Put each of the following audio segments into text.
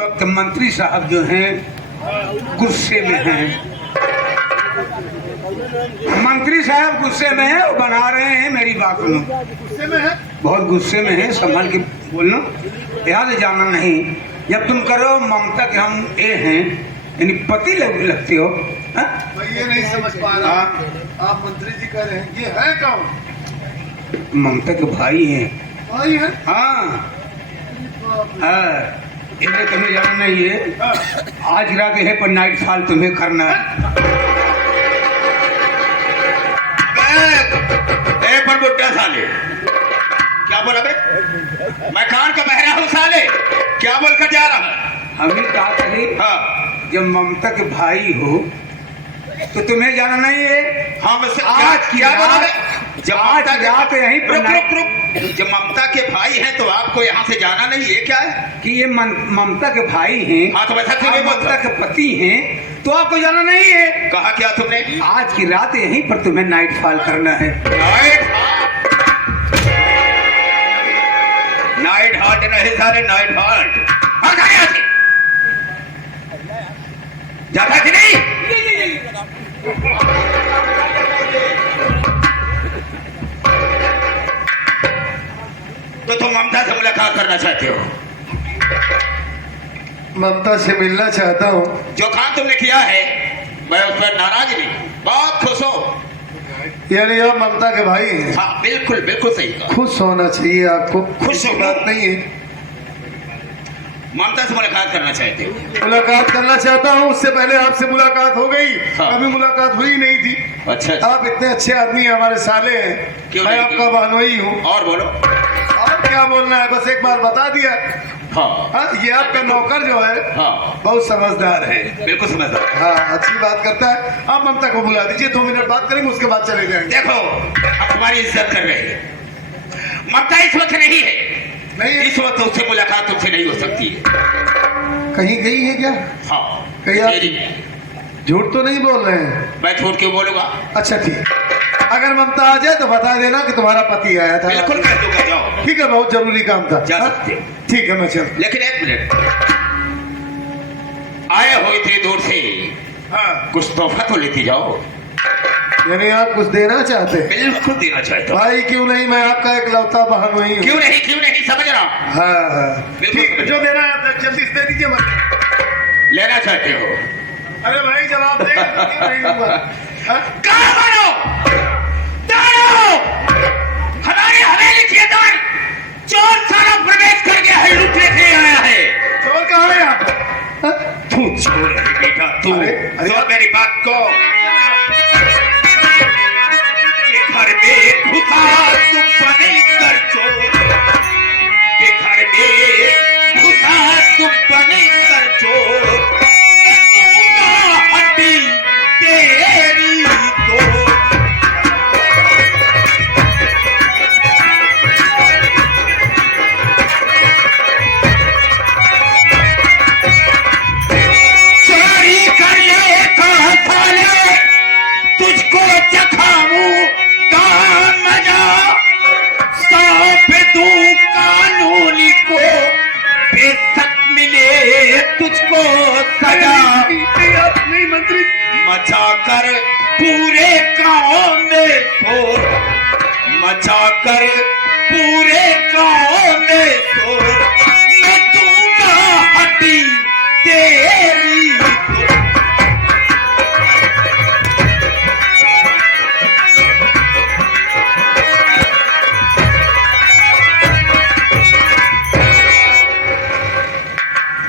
वक्त मंत्री साहब जो हैं गुस्से में हैं। मंत्री साहब गुस्से में हैं, वो बना रहे हैं, मेरी बात सुनो। गुस्से में है, बहुत गुस्से में है, संभल के बोलना, याद जाना नहीं। जब तुम करो ममता के हम ए हैं, यानी पति लगते हो। मैं ये नहीं समझ पा रहा। आप मंत्री जी कह रहे हैं, ये है कौन? ममता के भाई हैं। भाई है? हाँ इन्हें तुम्हें जाना नहीं है। आज रात है पर नाइट फॉल तुम्हें करना है। पर बुड्ढा साले क्या बोला बे? मैं कान का बहरा हूँ साले, क्या बोलकर जा रहा है? हमें कहा कहे हाँ जब ममता के भाई हो तो तुम्हें जाना नहीं है। हाँ बस आज की क्या बोला रात बे? जब ममता के रात यहीं पर रुक जब ममता के भाई हैं तो आपको यहाँ से जाना नहीं है क्या है? कि ये ममता के भाई हैं। हाँ तो वैसा क्यों नहीं ममता बोलता? के पति हैं तो आपको जाना नहीं है। कहा क्या तुमने? आज की रात यहीं पर तुम्हें नाइट फॉल करना है। नाइट हॉल्ट नहीं सारे, नाइट हॉल्ट जाता कि नहीं? तो तुम ममता से मुलाकात करना चाहते हो? ममता से मिलना चाहता हूँ। जो काम तुमने किया है मैं उस पर नाराज नहीं, बहुत खुश हो। यानी आप ममता के भाई हैं? हाँ बिल्कुल बिल्कुल सही कहा। खुश होना चाहिए आपको। खुश हो। बात नहीं है। ममता से मुलाकात करना चाहते हो? मुलाकात करना चाहता हूँ। उससे पहले आपसे मुलाकात हो गई। हाँ। अभी मुलाकात हुई नहीं थी। अच्छा आप इतने अच्छे आदमी हैं, हमारे साले हैं। क्यों मैं नहीं? आपका बहनोई हूँ। और बोलो। और क्या बोलना है, बस एक बार बता दिया। हाँ हाँ, ये आपका नौकर जो है हाँ बहुत समझदार है। बिल्कुल समझदार। हाँ, अच्छी बात करता है। आप ममता को बुला दीजिए, 2 मिनट बात करेंगे, उसके बाद चले जाएंगे। देखो हम तुम्हारी इज्जत कर रहे हैं। ममता इस वक्त नहीं है, नहीं है? इस वक्त उससे मुलाकात तुमसे नहीं हो सकती है। कहीं गई है क्या? हाँ कहीं आप- मेरी झूठ तो नहीं बोल रहे हैं? मैं झूठ क्यों बोलूंगा? अच्छा ठीक। अगर ममता आ जाए तो बता देना कि तुम्हारा पति आया था। बिल्कुल कह दूंगा, जाओ। ठीक है, बहुत जरूरी काम था। जा हाँ? सकते हो। ठीक है, मैं चल। लेकिन एक मिनट, आए हो इतनी दूर से, हाँ, कुछ तोहफा तो लेती जाओ। यानी आप कुछ देना चाहते हैं? बिल्कुल देना चाहता हूँ। भाई क्यों नहीं, मैं आपका एक लौता बहन वही हूँ। क्यों नहीं समझ रहा हूँ। हाँ हाँ, बिल्कुल ठीक, जो देना है आप जल्दी से दे दीजिए। मत लेना चाहते हो? अरे भाई जवाब देंगे तो क्यों नहीं दूंगा? हाँ? कहाँ मानो? दानो! हमारी हवेली के अंदर चोर सारा प्रवेश कर गया है, लूटने के लिए आया है। चोर कहाँ है आप? हाँ? तू चोर है बेटा, तू। अरे, तो मेरी बात को के घर में घुसा तुम बने कर चोर, के घर में घुसा तुम बने कर चोर, मैं दूंगा हड्डी तेरी तोड़। चोरी कर ले कहाँ साले, तुझको चखाऊं का मजा, सौंप दूं कानूनी को, बेशक मिले तुझको सजा। नहीं मंत्री, मचा कर पूरे गांव में शोर, मचा कर पूरे गांव में शोर, मैं दूंगा हड्डी तेरी तोड़।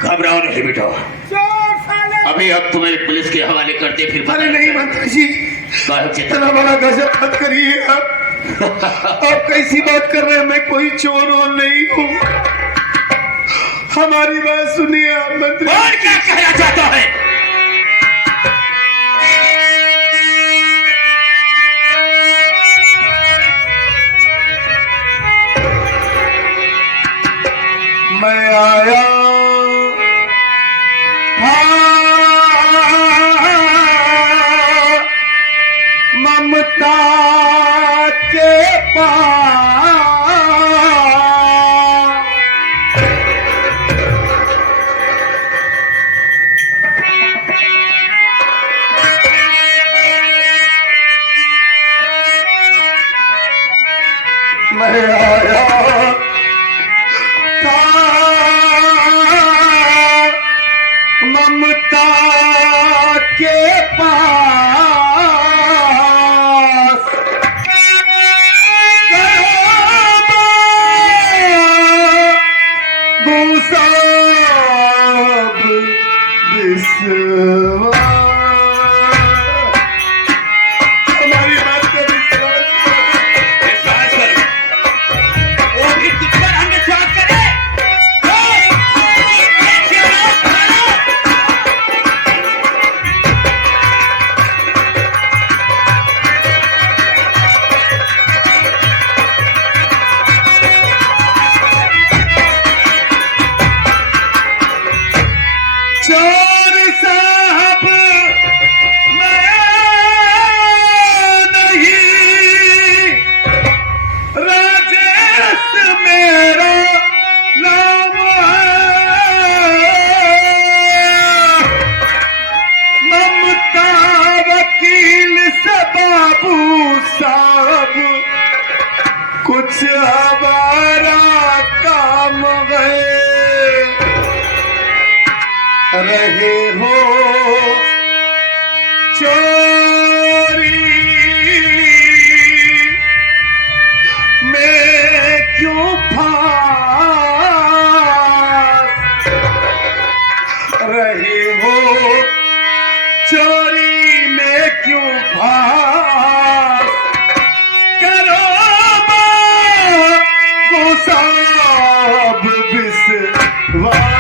घबराओ नहीं बेटा, अभी अब तुम्हें पुलिस के हवाले करते फिर पता अरे नहीं चलेगा। मंत्री जी, साहब चिंता इतना बड़ा गजब मत करिए आप कैसी बात कर रहे हैं? मैं कोई चोर और नहीं हूँ। हमारी बात सुनिए आप मंत्री। और क्या कहना चाहता है? मैं आया ममता के पास, चोर साहब मैं नहीं, राजेश मेरा नाम है, ममता वकील से बाबू साहब कुछ हमारा काम है, रहे हो चोरी में क्यों फांस, रहे हो चोरी में क्यों फांस, करो गुसाब विश्वास।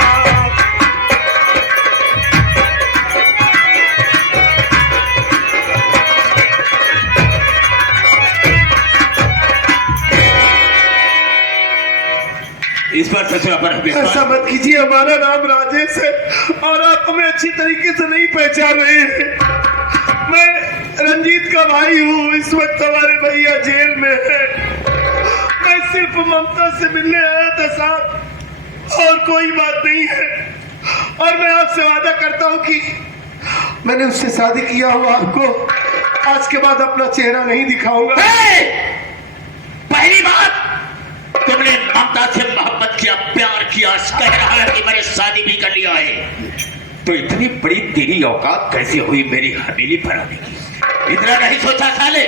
इस पर ससुरा पर ऐसा मत कीजिए, हमारा नाम राजेश है और आप हमें अच्छी तरीके से नहीं पहचान रहे हैं। मैं रंजीत का भाई हूँ, इस वक्त हमारे भैया जेल में है। मैं सिर्फ ममता से मिलने आया था साहब, और कोई बात नहीं है। और मैं आपसे वादा करता हूँ कि मैंने उससे शादी किया हुआ, आपको आज के बाद अपना चेहरा नहीं दिखाऊंगा। पहली बात, तुमने ममता से मोहब्बत किया, प्यार किया, कह रहा है कि मैंने शादी भी कर लिया है, तो इतनी बड़ी तेरी औकात कैसे हुई मेरी हवेली पर आने की? इतना नहीं सोचा साले?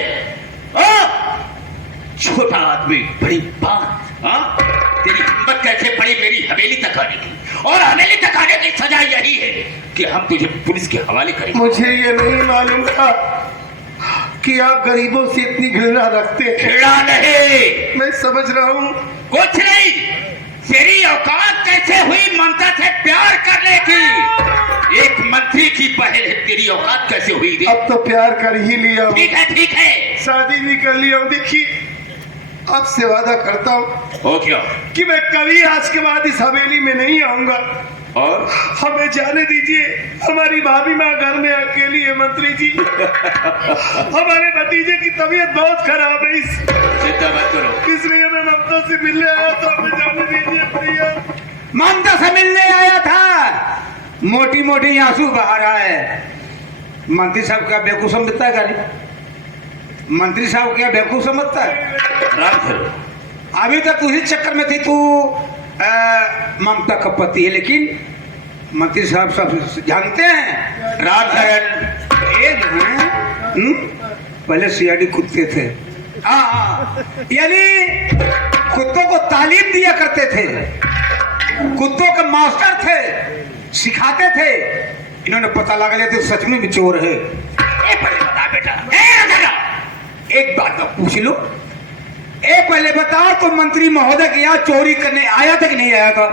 छोटा आदमी बड़ी बात, हाँ? तेरी हिम्मत कैसे पड़ी मेरी हवेली तक आने की? और हवेली तक आने की सजा यही है कि हम तुझे पुलिस के हवाले करेंगे। मुझे ये नहीं मालूम था कि आप गरीबों से इतनी घृणा रखते हैं। घृणा नहीं, मैं समझ रहा हूँ। कुछ नहीं, तेरी औकात कैसे हुई ममता से प्यार करने की? एक मंत्री की पहल है, तेरी औकात कैसे हुई? अब तो प्यार कर ही लिया हूँ, ठीक है, शादी भी कर लिया हूँ। देखिए, आपसे वादा करता हूँ हो क्या कि मैं कभी आज के बाद इस हवेली में नहीं आऊंगा। और हमें जाने दीजिए, हमारी भाभी माँ घर में अकेली है। मंत्री जी, हमारे भतीजे की तबीयत बहुत खराब है, चिंता मत करो। इसलिए मैं ममता से मिलने आया था। हमें जाने दीजिए प्रिया। ममता से मिलने आया था, मोटी मोटी आंसू बहा रहा है। मंत्री साहब क्या बेवकूफ समझता है? गाड़ी मंत्री साहब क्या बेवकूफ समझता है? राम करो। अभी तक उसी चक्कर में थी तू, ममता का पति है, लेकिन मंत्री साहब सब जानते हैं। राम शरण ये जो हैं, पहले सीआईडी कुत्ते थे, हाँ, यानी कुत्तों को तालीम दिया करते थे, कुत्तों के मास्टर थे, सिखाते थे। इन्होंने पता लगा लिया तो सच में भी चोर है। बता बेटा, एक बात तो पूछ लो, पहले बताओ तो मंत्री महोदय के यहाँ चोरी करने आया था कि नहीं आया था?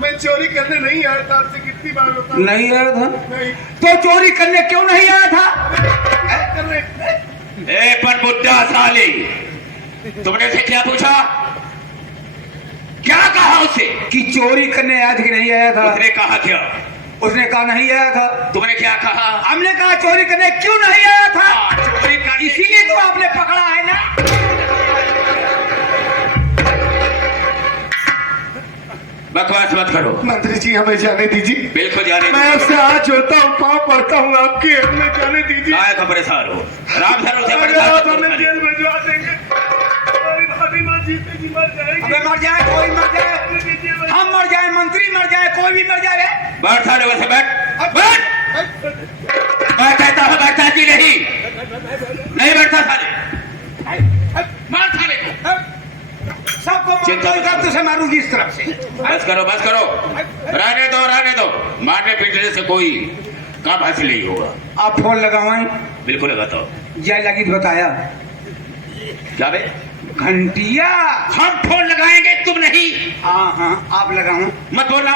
मैं चोरी करने नहीं आया था, आपसे कितनी बार बता। नहीं आया था? नहीं। तो चोरी करने क्यों नहीं आया था? पर बुड्ढा साले, तुमने से क्या पूछा? क्या कहा उसे कि चोरी करने आया था कि नहीं आया था? उसने कहा क्या? उसने कहा नहीं आया था। तुमने क्या कहा? हमने कहा चोरी करने क्यों नहीं आया था? चोरी करने इसीलिए तो आपने पकड़ा है ना। बकवास मत करो। मंत्री जी, हमें जाने दीजिए। बिल्कुल जाने मैं आपसे हाथ जोड़ता हूँ, पाँव पड़ता हूँ आपके, हमें जाने दीजिए। काय का परेशान हो? राम शरण से अगर आप हमें जेल भिजवा देंगे, हमारी भाभी माँ जीतेगी, मर जाएगी। अबे मर जाए, कोई मर जाए, हम मर जाए, मंत्री मर जाए, कोई भी मर जाए। बैठ साले, वैसे बैठ। मैं कहता हूँ बैठता कि नहीं बैठता साले। मार साले को। सबको चिंता मत करो। तुझे मारूंगी इस तरफ से। बस करो, रहने दो। मारने पीटने से कोई काम हासिल नहीं होगा। आप फोन लगावाएं? बिल्कुल लगाता हूँ। जय लगी बताया क्या बे? घंटिया हम फोन लगाएंगे, तुम नहीं। हाँ, आप लगाओ। मत बोलना।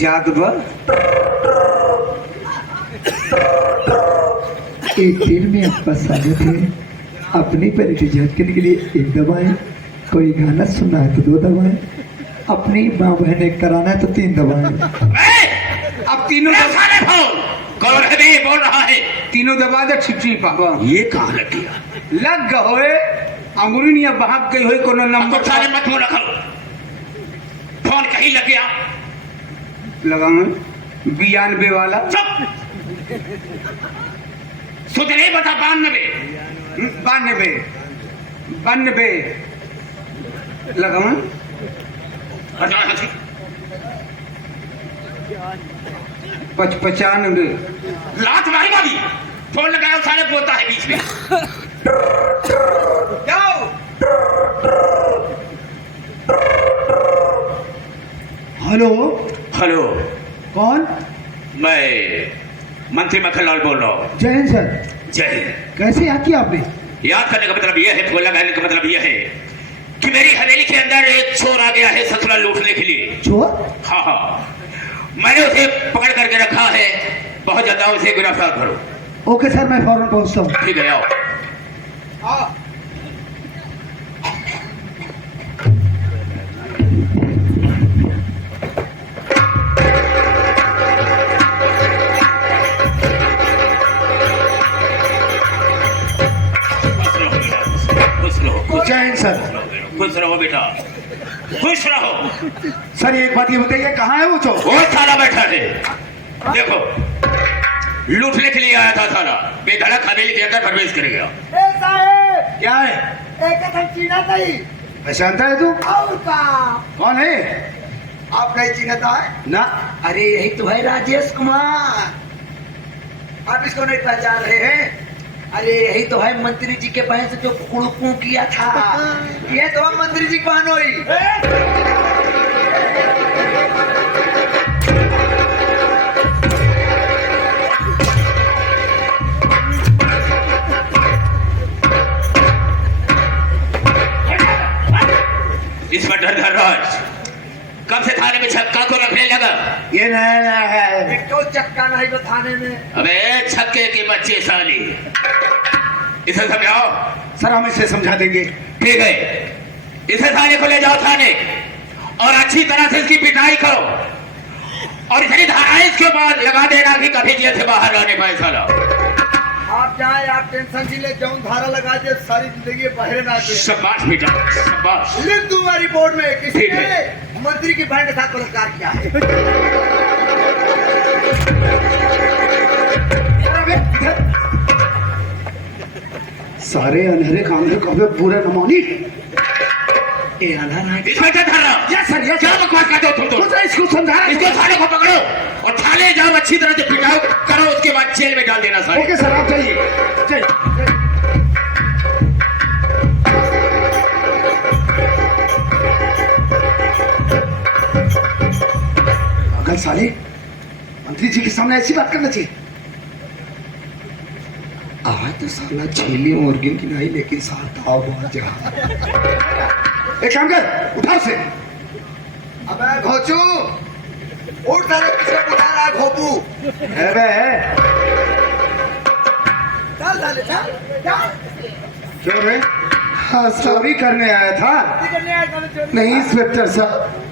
जादूगर एक दिन में आपका स्वागत है। अपनी परेशानी झटकने के लिए एक दवाएं, कोई गाना सुनना है तो 2 दवाएं, अपनी माँ बहने कराना है तो 3 दवाएं। अब तीनों साले फोन कौन है बे बोल रहा है? तीनों दबा दे छिपी पापा ये कहाँ लग गया? लग गए अंगुरी नहीं बहाक गई हुई कोनो नंबर साले मत बोला करो, फोन कहीं लग गया। लगा 92 वाला चुप, सुध नहीं बता 92 92 लगा 95 लात मारी मारी फोन लगाया साले बोलता है बीच में। जाओ हेलो, हेलो, कौन? मैं मंत्री मक्खनलाल बोल रहा हूँ। जय हिंद सर। जय हिंद। कैसे याद किया आपने? याद करने का मतलब यह है, फोन लगाने का मतलब यह है कि मेरी हवेली के अंदर एक चोर आ गया है ससुराल लूटने के लिए। चोर? हाँ हाँ, मैंने उसे पकड़ करके रखा है, बहुत ज्यादा उसे गिरफ्तार करो। ओके सर, मैं फौरन पहुंचता हूँ। ठीक है, आओ। जय हिंद सर। खुश रहो बेटा, खुश रहो। सर एक बात ये बताइए, कहाँ है वो चोर? वो साला बैठा है, देखो लूटने के लिए आया था साला, बेधड़क हवेली के अंदर प्रवेश कर गया। क्या है? पहचानता है तू? कौन है? आप नहीं चिन्हता है? ना। अरे यही तो है राजेश कुमार। आप इसको नहीं पहचान रहे हैं? अरे यही तो है मंत्री जी के बहन से जो कुड़कू किया था। ये तो हम मंत्री जी की बहन हुई। इस पर धरधराज कब से थाने में छक्का को रखने लगा? ये नया है। एक तो चक्का नहीं तो थाने में। अबे छक्के के बच्चे साली, इसे समझाओ। सर हम इसे समझा देंगे। ठीक है, इसे थाने को ले जाओ थाने, और अच्छी तरह से इसकी पिटाई करो, और इतनी धाराएं इसके बाद लगा देना कि कभी जेल से बाहर आने पाए साला। आप जाए, आप टेंशन जी ले, जौन धारा लगा दे सारी जिंदगी बाहर ना दे। शाबाश बेटा, शाबाश। लिख दूंगा रिपोर्ट में किसी ठीक ने है। मंत्री की बहन के साथ बलात्कार किया है। सारे अंधेरे काम में कभी बुरे नमोनी। ये अंधारा है। इसमें क्या धारा? यस सर, यस क्या बकवास करते हो तुम तो? सर। इसको समझा रहा इसको थाने को पकड़ो और थाने जाओ, अच्छी तरह से पिटाओ करो, उसके बाद जेल में डाल देना साले। ओके सर, आप जाइए। अगर साले मंत्री जी के सामने ऐसी बात करना चाहिए। आज तो साला छेली मुर्गी की नहीं, लेकिन साथ आओ जा। एक काम कर, उठा से। अबे घोचू, उठ सारे, किसको बुला रहा है घोपू? अबे चल साले, चल चल। क्यों रे? हाँ, चोरी करने आया था। चोरी करने आया था, चोरी। नहीं इंस्पेक्टर साहब,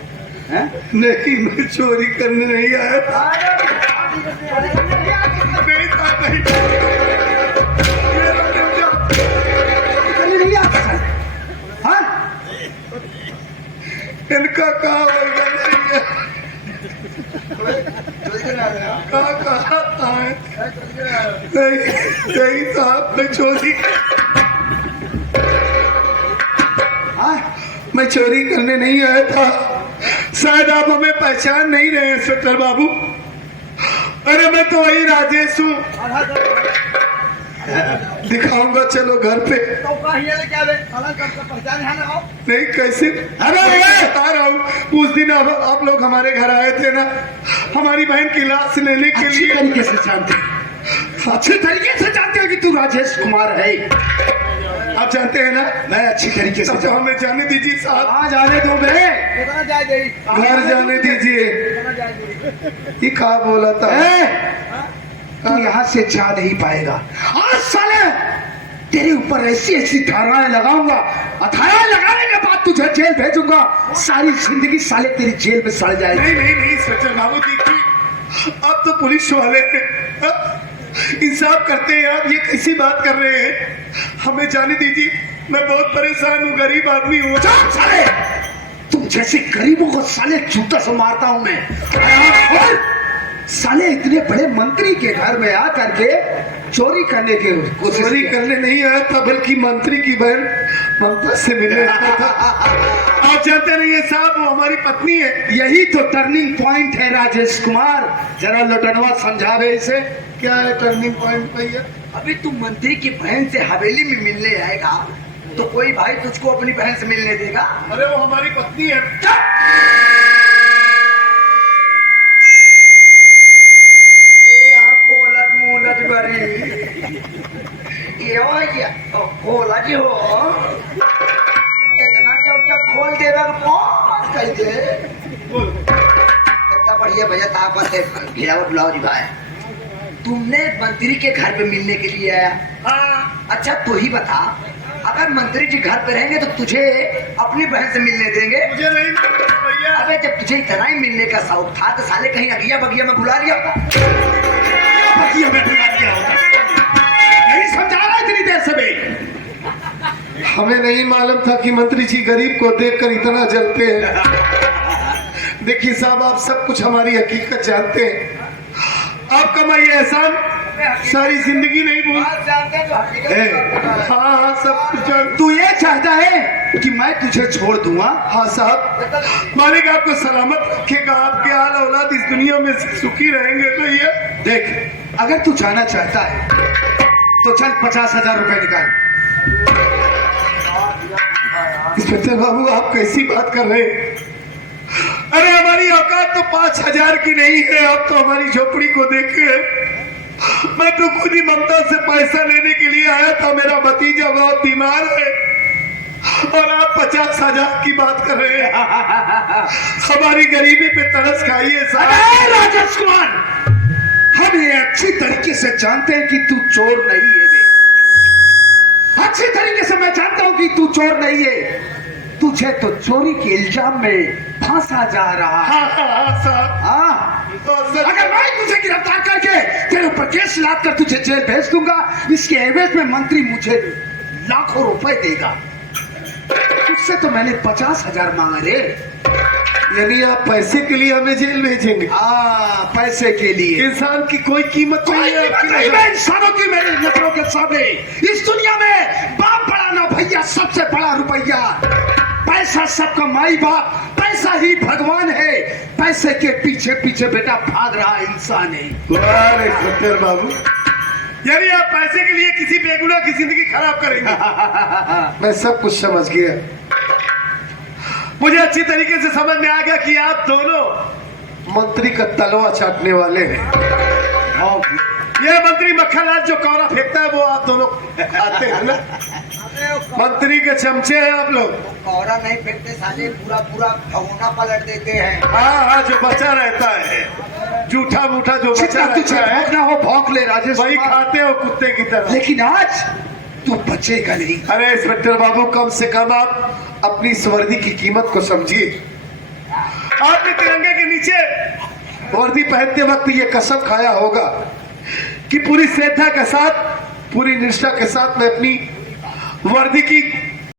हैं? नहीं, मैं चोरी करने नहीं आया था। नहीं था, नहीं। करने नहीं आता सर। हाँ? इनका कहा होगा नहीं है। चोरी करने आया था। कहा है? नहीं, नहीं साहब, मैं चोरी हाँ? मैं चोरी करने नहीं आया था। शायद आप हमें पहचान नहीं रहे इंस्पेक्टर बाबू। अरे मैं तो वही राजेश हूँ। दिखाऊंगा, चलो घर पे। तो कहाँ लेके आवे? साला कब पहचान है ना? आप नहीं, कैसे? अरे बता रहा हूँ, उस दिन आप लोग हमारे घर आए थे ना, हमारी बहन की लाश लेने के अच्छी लिए। तरीके से जानते हैं, अच्छे तरीके से जानते हो कि तू राजेश कुमार है। आप जानते हैं ना? मैं अच्छी तरीके से अच्छा, हमें जाने दीजिए साहब। कहाँ जाने दो बे? कितना जाए दे? घर जाने दीजिए। कितना जाए दे? ये कहा बोला था? तू यहाँ से जा नहीं पाएगा। आज साले तेरे ऊपर ऐसी ऐसी धाराएं लगाऊंगा और धाराएं लगाने के बाद तुझे जेल भेजूंगा। सारी जिंदगी साले तेरी जेल में सड़ जाएगी। नहीं नहीं नहीं इंस्पेक्टर बाबू देखिए, आप तो पुलिस वाले हैं, इंसाफ करते हैं आप, ये कैसी बात कर रहे हैं? हमें जाने दीजिए, मैं बहुत परेशान हूँ, गरीब आदमी हूँ। चुप साले, तुम जैसे गरीबों को साले जूता से मारता हूं मैं। और साले इतने बड़े मंत्री के घर में आ करके चोरी करने के कोशिश चोरी करने नहीं आया था, बल्कि मंत्री की बहन ममता से मिलने आया था। आप जानते नहीं है साहब, वो हमारी पत्नी है। यही तो टर्निंग पॉइंट है राजेश कुमार। जरा लुटनवा समझावे इसे। क्या है टर्निंग पॉइंट भैया? अभी तू मंत्री की बहन से हवेली में मिलने आएगा तो कोई भाई तुझको अपनी बहन से मिलने देगा? अरे वो हमारी पत्नी है। ये आंखों उलट मुंह उलट बड़ी। ये खोला जी हो, इतना चौचक खोल देगा कौन कह दे। इतना बढ़िया भैया ताकत है, गिरावट ब्लाउज भाई। तुमने मंत्री के घर पे मिलने के लिए आया? हाँ। अच्छा तू ही बता, अगर मंत्री जी घर पे रहेंगे तो तुझे अपनी बहन से मिलने देंगे? मुझे नहीं मालूम भैया। अबे जब तुझे इतना ही मिलने का शौक था तो साले कहीं अगिया बगिया में बुला लिया होगा। बगिया में बुला दिया होगा। नहीं समझा रहा इतनी देर से मैं। हमें नहीं मालूम था कि मंत्री जी गरीब को देखकर इतना जलते हैं। देखिए साहब, आप सब कुछ हमारी हकीकत जानते हैं। आपका मैं ये एहसान सारी जिंदगी नहीं भूल। जानते हैं तो हकीकत। हाँ हाँ सब कुछ जान। तू ये चाहता है कि मैं तुझे छोड़ दूंगा? हाँ साहब, मालिक आपको सलामत रखेगा, आपके आल औलाद इस दुनिया में सुखी रहेंगे। तो ये देख, अगर तू जाना चाहता है तो चल 50,000 रुपए निकाल। इंस्पेक्टर बाबू, आप कैसी बात कर रहे हैं? अरे हमारी औकात तो 5,000 की नहीं है। आप तो हमारी झोपड़ी को देखे। मैं तो खुद ही ममता से पैसा लेने के लिए आया था, मेरा भतीजा बहुत बीमार है और आप 50,000 की बात कर रहे हैं। हमारी गरीबी पे तरस खाइए साहब। अरे राजेश कुमार, हम ये अच्छी तरीके से जानते हैं कि तू चोर नहीं है बे। अच्छी तरीके से मैं जानता हूं कि तू चोर नहीं है। तुझे तो चोरी के इल्जाम में फांसा जा रहा है। हाँ साहब। हाँ, अगर मैं तुझे गिरफ्तार करके तेरे ऊपर केस लाद कर तुझे जेल भेज दूंगा, इसके एवज में मंत्री मुझे लाखों रुपए देगा। उससे तो मैंने 50,000 मांगा रे। यानी आप पैसे के लिए हमें जेल भेजेंगे? हाँ, पैसे के लिए। इंसान की कोई कीमत कोई नहीं है कीमत आपकी नहीं नजर? है इंसानों की मेरे नजरों के सामने। इस दुनिया में बाप बड़ा ना भैया, सबसे बड़ा रुपया। पैसा सबका माई बाप, पैसा ही भगवान है। पैसे के पीछे पीछे बेटा भाग रहा इंसान है। अरे इंस्पेक्टर बाबू, यानी आप पैसे के लिए किसी बेगुनाह की जिंदगी खराब करेंगे? मैं सब कुछ समझ गया। मुझे अच्छी तरीके से समझ में आ गया कि आप दोनों मंत्री का तलवा चाटने वाले हैं। ये मंत्री मक्खनलाल जो कौरा फेंकता है वो आप दोनों खाते हैं ना? मंत्री के चमचे हैं आप लोग। कौरा नहीं फेंकते साले, पूरा पूरा भगोना पलट देते हैं। हाँ हाँ, जो बचा रहता है, जूठा मूठा जो बचा जितना तुझे रहता है भौंकना हो भौंक ले राजेश वही कुमार। खाते हो कुत्ते की तरह। लेकिन आज तू बचेगा नहीं। अरे इंस्पेक्टर बाबू, कम से कम आप अपनी इस वर्दी की कीमत को समझिए। आपने तिरंगे के नीचे वर्दी पहनते वक्त ये कसम खाया होगा कि पूरी श्रद्धा के साथ, पूरी निष्ठा के साथ मैं अपनी वर्दी की